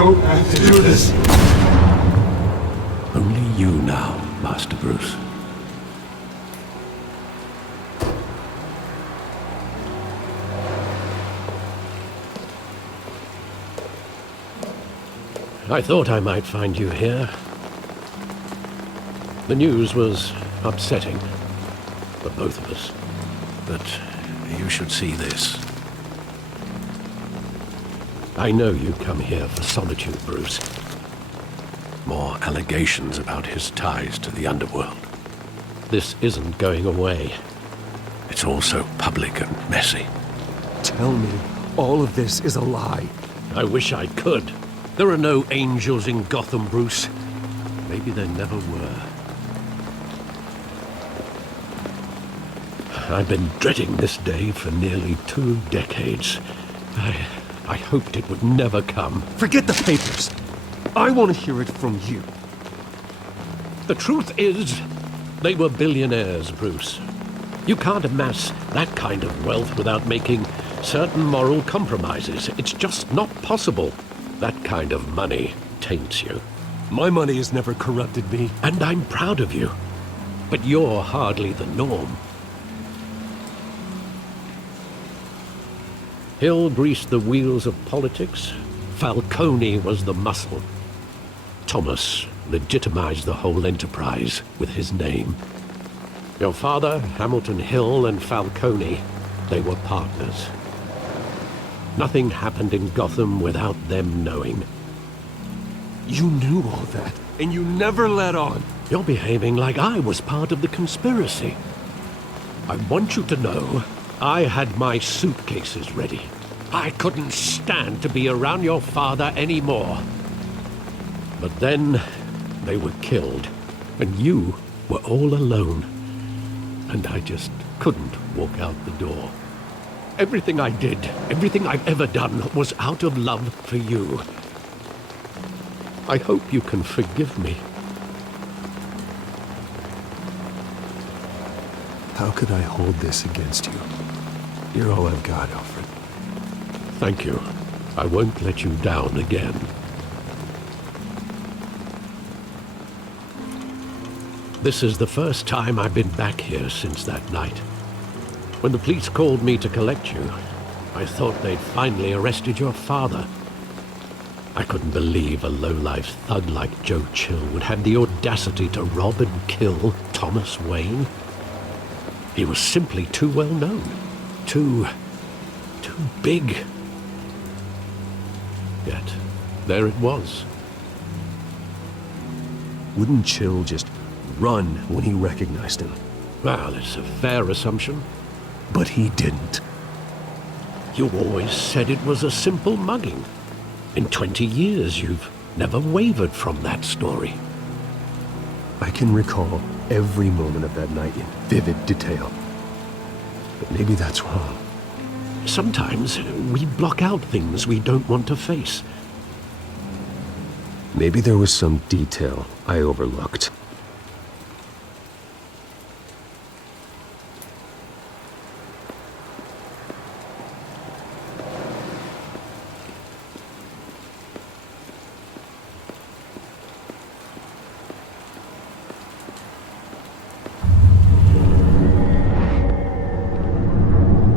don't have to do this. Only you now, Master Bruce. I thought I might find you here. The news was upsetting for both of us. But you should see this. I know you come here for solitude, Bruce. More allegations about his ties to the underworld. This isn't going away. It's all so public and messy. Tell me, all of this is a lie. I wish I could. There are no angels in Gotham, Bruce. Maybe there never were. I've been dreading this day for nearly 2 decades. I hoped it would never come. Forget the papers. I want to hear it from you. The truth is, they were billionaires, Bruce. You can't amass that kind of wealth without making certain moral compromises. It's just not possible. That kind of money taints you. My money has never corrupted me. And I'm proud of you. But you're hardly the norm. Hill greased the wheels of politics. Falcone was the muscle. Thomas legitimized the whole enterprise with his name. Your father, Hamilton Hill, and Falcone, they were partners. Nothing happened in Gotham without them knowing. You knew all that, and you never let on. You're behaving like I was part of the conspiracy. I want you to know, I had my suitcases ready. I couldn't stand to be around your father anymore. But then, they were killed, and you were all alone. And I just couldn't walk out the door. Everything I did, everything I've ever done, was out of love for you. I hope you can forgive me. How could I hold this against you? You're all I've got, Alfred. Thank you. I won't let you down again. This is the first time I've been back here since that night. When the police called me to collect you, I thought they'd finally arrested your father. I couldn't believe a low-life thug like Joe Chill would have the audacity to rob and kill Thomas Wayne. He was simply too well known. Too big. Yet, there it was. Wouldn't Chill just run when he recognized him? Well, it's a fair assumption. But he didn't. You always said it was a simple mugging. In 20 years, you've never wavered from that story. I can recall every moment of that night in vivid detail. But maybe that's wrong. Sometimes we block out things we don't want to face. Maybe there was some detail I overlooked.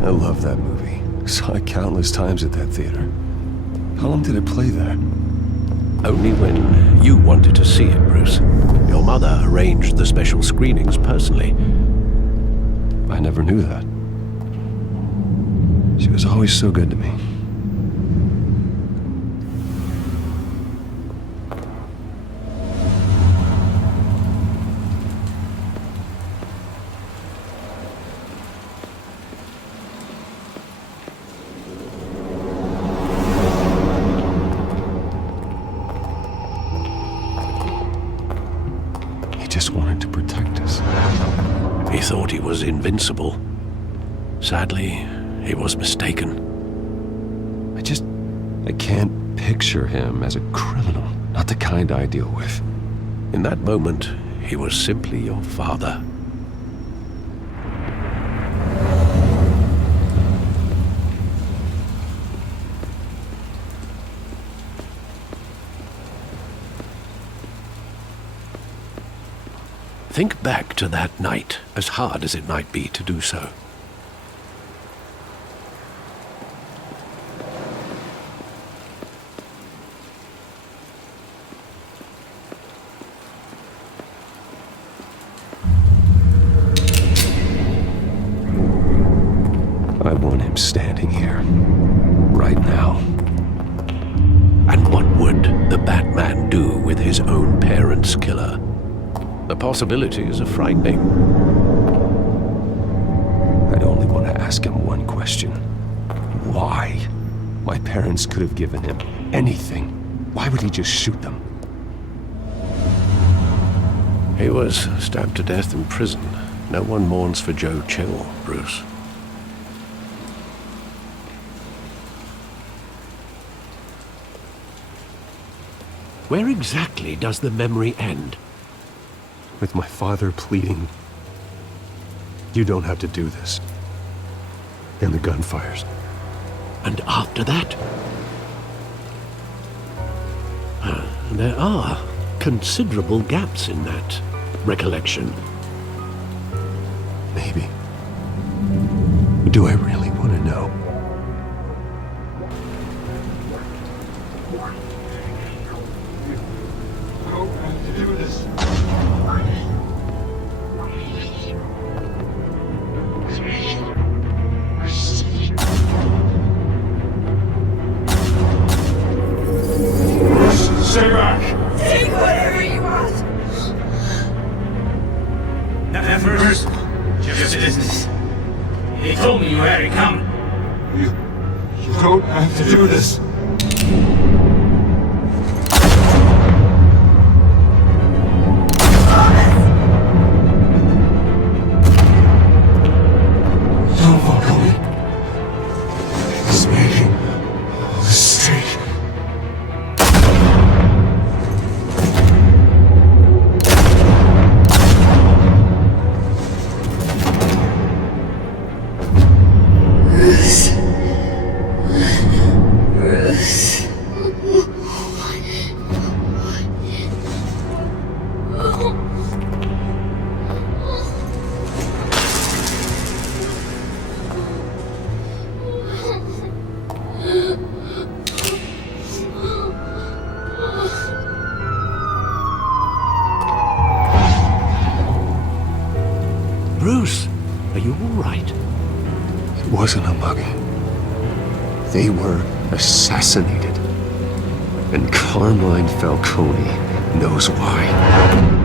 I love that movie. Saw it countless times at that theater. How long did it play there? Only when you wanted to see it, Bruce. Your mother arranged the special screenings personally. I never knew that. She was always so good to me. Just wanted to protect us. He thought he was invincible. Sadly, he was mistaken. I can't picture him as a criminal, not the kind I deal with. In that moment, he was simply your father. Think back to that night, as hard as it might be to do so. I want him standing here, right now. And what would the Batman do with his own parents' killer? The possibilities are frightening. I'd only want to ask him one question. Why? My parents could have given him anything. Why would he just shoot them? He was stabbed to death in prison. No one mourns for Joe Chill, Bruce. Where exactly does the memory end? With my father pleading, "You don't have to do this." And the gunfires. And after that? There are considerable gaps in that recollection. Maybe. Do I really want to know? Stay back! Take whatever you want! Nothing first. Just business. He told me you had it coming. You don't have to do this. Don't follow me. It's making a mistake. Bruce, are you all right? It wasn't a mugging. They were assassinated. And Carmine Falcone knows why.